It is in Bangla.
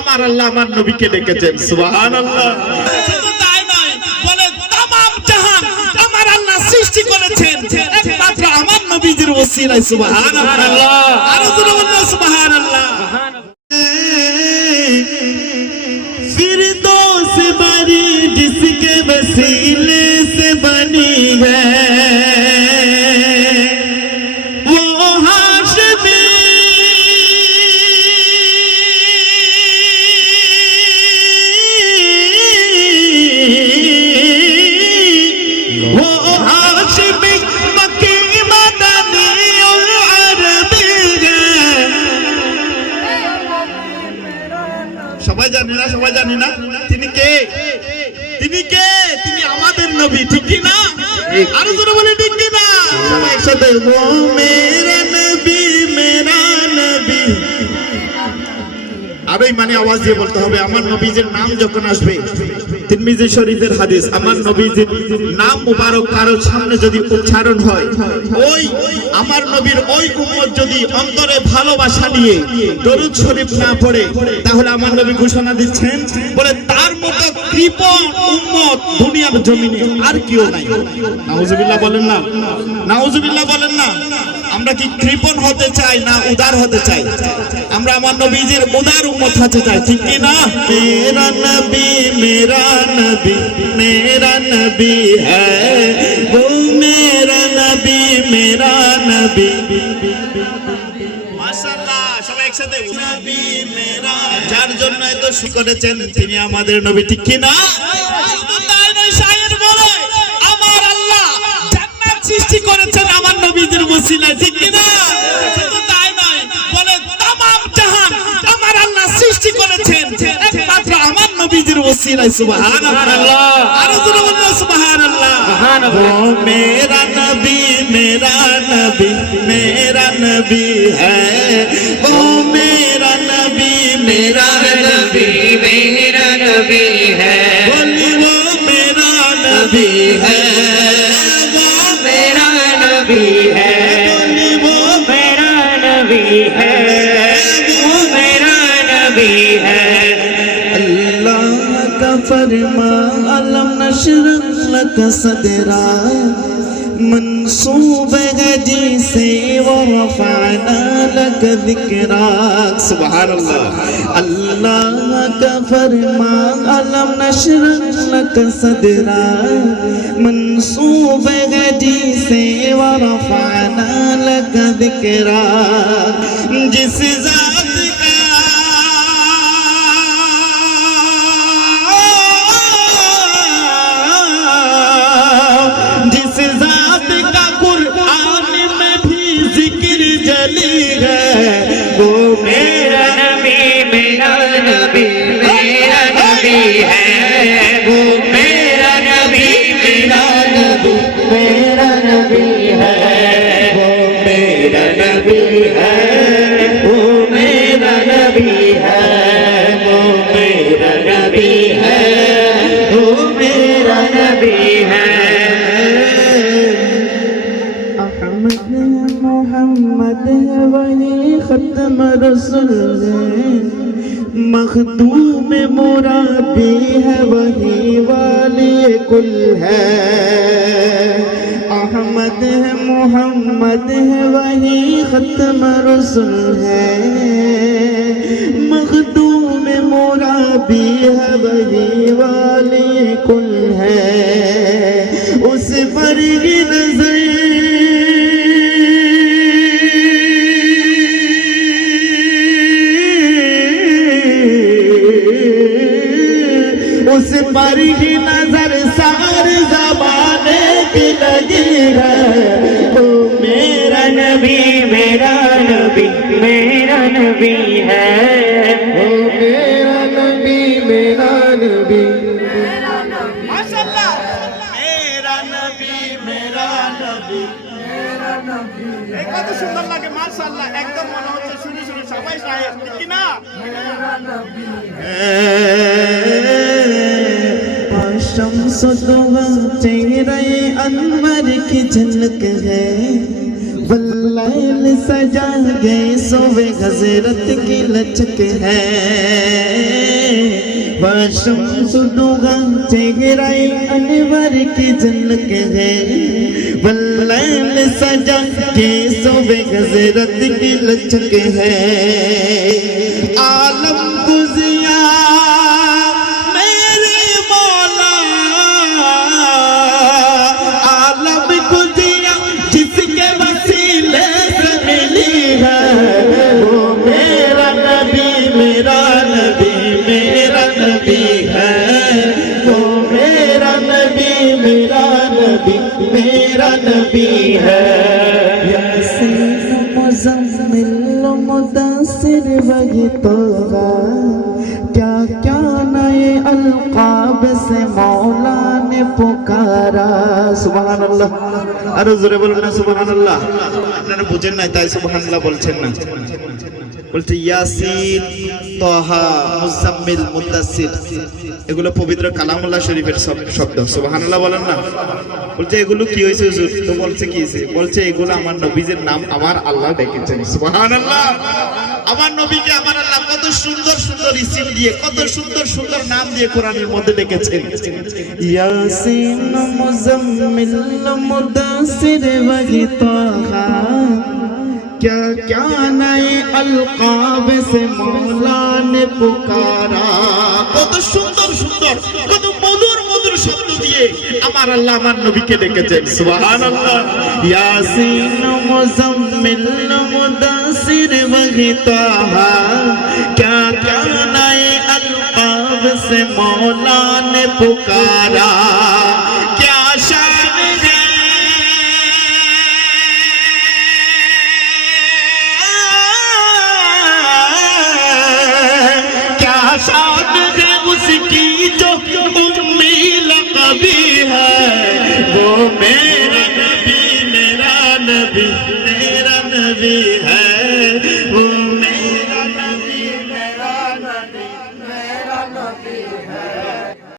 আমার আল্লাহ আমার নবীকে ডেকেছেন। সুবহানাল্লাহ। শুধু তাই নয়, বলে তামাম জাহান আমার আল্লাহ সৃষ্টি করেছেন একমাত্র আমার নবীজির ওসিলায়। সুবহানাল্লাহ। আরো জোরে বলুন সুবহানাল্লাহ। फिरदौस बनी जिसके वसीले से बनी है वो हाशमी, वो हाशमी मक्की मदनी और अरबी है। সবাই জানে না, সবাই জানে না তিনি কে? তিনি কে? তিনি আমাদের নবী, ঠিক কি না? আরো জোরে বলে ঠিক কি না? সবাই একসাথে, ও মেরা নবী মেরা নবী। আরো মানে আওয়াজ দিয়ে বলতে হবে। আমার নবীজির নাম যখন আসবে, তিরমিজি শরীফের হাদিস, আমার নবীজির নাম মুবারক কারো সামনে যদি উচ্চারণ হয়, ওই আমার নবীর ওই উম্মত যদি অন্তরে ভালোবাসা নিয়ে দরুদ শরীফ না পড়ে, তাহলে আমার নবী ঘোষণা দিচ্ছেন, বলে তার মতো কৃপণ উম্মত দুনিয়ার জমিনে আর কেউ নাই। নাউজুবিল্লাহ বলেন না? নাউজুবিল্লাহ বলেন না? আমরা কি কৃপণ হতে চাই না উদার হতে চাই? আমরা আমার নবীজির উদার উম্মত হতে চাই, ঠিক কি না? মেরা নবী মেরা নবী মেরা নবী হ্যায়, वो मेरा नबी मेरा नबी। মাশাআল্লাহ, সবাই একসাথে, নবী মেরা, যার জন্য এত করেছেন তিনি আমাদের নবী, ঠিক কি না? শুধু তাই নয়, শায়ের বলে আমার আল্লাহ জান্নাত সৃষ্টি করেছেন আমার নবীজির ওসিলায়, ঠিক কি না? শুধু তাই নয়, বলে তামাম জাহান আমার আল্লাহ সৃষ্টি করেছেন একমাত্র আমার নবীজির ওসিলায়। সুবহানাল্লাহ। আরো জোরে বলুন সুবহানাল্লাহ। वो मेरा नबी मेरा नबी मेरा नबी है, वो मेरा नबी मेरा नबी मेरा नबी है, बोली वो मेरा नबी है, वो मेरा नबी है, बोली वो मेरा नबी है, वो मेरा नबी है। अल्लाह का फरमा अलम नशरह लक सदरा, मंसूब है जिसे वो रफ़अना लक ज़िक्रा। सुबहानल्लाह। अल्लाह का फरमा अलम नशरह लक सदरा, मंसूब है जिसे वो रफ़अना लक ज़िक्रा। जिस ज़ात का वो मेरा नबी मेरा नबी मेरा नबी है, वो मेरा नबी मेरा नबी मेरा नबी है, वो मेरा नबी है, वो मेरा नबी है, वो मेरा नबी है, वो मेरा नबी है। अहमद मोहम्मद वही खत्म रसूल है, मखदूम मुराबी है वही वाली कुल है। अहमद है मोहम्मद है वही खत्म रसूल है, मखदूम मुराबी है वही वाली कुल है। उस पर ही नजर उस पर ही नजर सार ज़माने की लगी है, वो मेरा नबी मेरा नबी मेरा नबी है, वो मेरा नबी मेरा नबी মাশাআল্লাহ। মেরা নবী মেরা নবী মেরা নবী, এই কত সুন্দর লাগে মাশাআল্লাহ। একদম মনে হচ্ছে শুনে শুনে সবাই শায়ের, ঠিক কি না? মেরা নবী शम्स दुआ चेहरे अनवर की झलक है, واللیل سجا گئے صبح حضرت کی لچک ہے والشمس ڈوبا چہرہ انور کی جھلک ہے واللیل سجا گئے صبح حضرت کی لچک ہے عالم گزیا میرے مولا عالم گزیا جس کے وسیلے سے ملی ہے وہ میرا نبی میرا نبی میرا نبی ہے وہ میرا نبی میرا نبی میرا نبی ہے یاسین مزمل مدثر وہی توغا کیا کیا نئے القاب سے مولا نے پکارا سبحان اللہ আরো জোরে বলুন না সুবহানাল্লাহ আপনারা বুঝেন না তাই সুবহানাল্লাহ বলছেন না বলতে ইয়াসিন তাহা মুজাম্মিল মুদাসসির এগুলো পবিত্র কালামুল্লাহ শরীফের শব্দ সুবহানাল্লাহ বলেন না বলতে এগুলো কি হইছে হুজুর তো বলছে কি হইছে বলছে এগুলো আমার নবীজির নাম আমার আল্লাহ ডেকেছেন সুবহানাল্লাহ আমার নবীকে আমার আল্লাহ কত সুন্দর সুন্দর ইসিম দিয়ে কত সুন্দর সুন্দর নাম দিয়ে কোরআনের মধ্যে ডেকেছেন ইয়াসিন মুজাম্মিল মুদাসসির ওয়াহি তাহা کیا کیا نئے القاب سے مولا نے پکارا কত সুন্দর সুন্দর কত মধুর মধুর শব্দ দিয়ে আমার আল্লাহ আমার নবীকে ডেকেছেন সুবহানাল্লাহ ইয়াসিন মুজাম্মিল মুদাসসির ওয়াহি তাহা क्या क्या नए अलकाब से मौला ने पुकारा क्या शान है शान है उसकी जो उम्मी लक़बी है वो मेरा नबी मेरा नबी मेरा नबी है